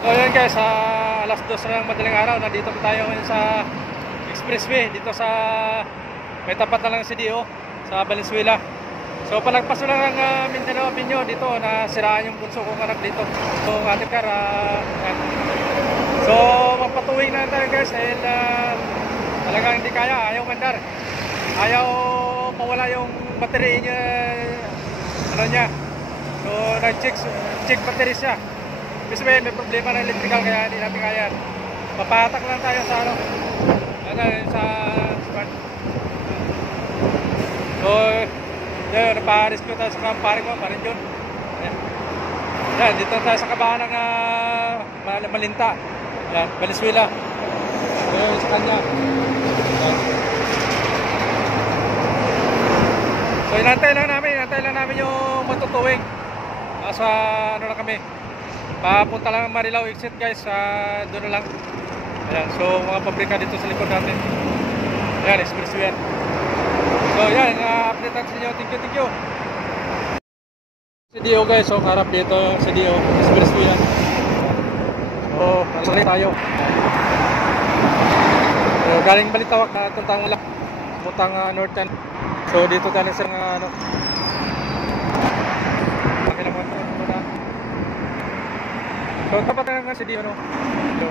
So yun guys, alas 2 na ng madaling araw, nandito po tayo ngayon sa expressway, dito sa may tapat na lang si CDO sa Valenzuela. So palagpas lang ng Mindanao Avenue dito, nasiraan yung bunso kong anak dito. So ating car, yan. So magpatuwing na tayo guys dahil talagang hindi kaya, ayaw mandar. Ayaw mawala yung battery niya, ano niya. So nag-check battery siya. Kasi may problema ng electrical kaya hindi natin kaya. Papatak lang tayo sa ano. Sa spot. So, yun, napa-rescue tayo sa pare ko, parin yun. Ayan. Yan, dito tayo sa kabahan ng Malinta. Yan, Valenzuela. Yun, sa kanya. Yan. So, inantay lang namin yung matutuwing. Sa ano lang kami. Papunta lang ng Marilao exit guys, doon na lang. Ayan, so mga pabrika dito sa likod natin. Ayan, expressway yan. So yan, update natin sa inyo. Thank you. CDO guys, so karap dito CDO, expressway yan. So, nalasali tayo. So, galing Balitawak na tuntang Malak, puntang Northern. So dito tayo sa ano. So tapat na nga si Dio, no? So,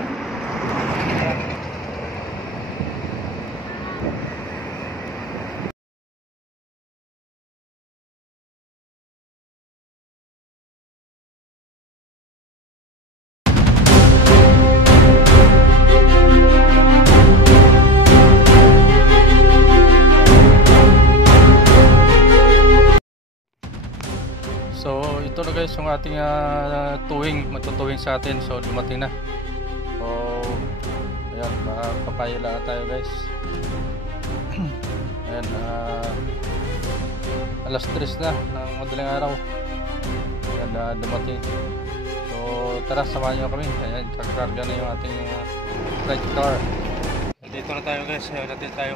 so ito na guys yung ating matutuwing sa atin. So dumating na. So ayan, papayala na tayo guys. Ayan, alas 3 na ng madaling araw. Ayan, dumating. So tara, samahan nyo kami. Ayan, kakakarga na yung ating flight car. Dito na tayo guys. Ayan, natin tayo.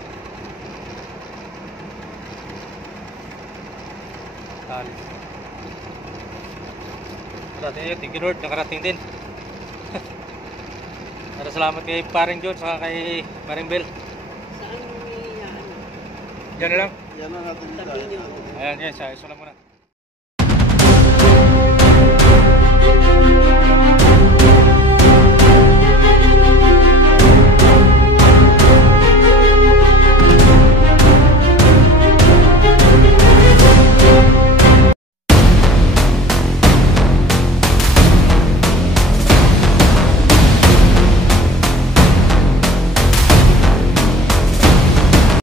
Thank you Lord, nakarating din. Salamat kay Paring John saka kay Paring Bel. Saan mo yan? Diyan na lang. Yan na natin. Ayan guys, iso lang muna.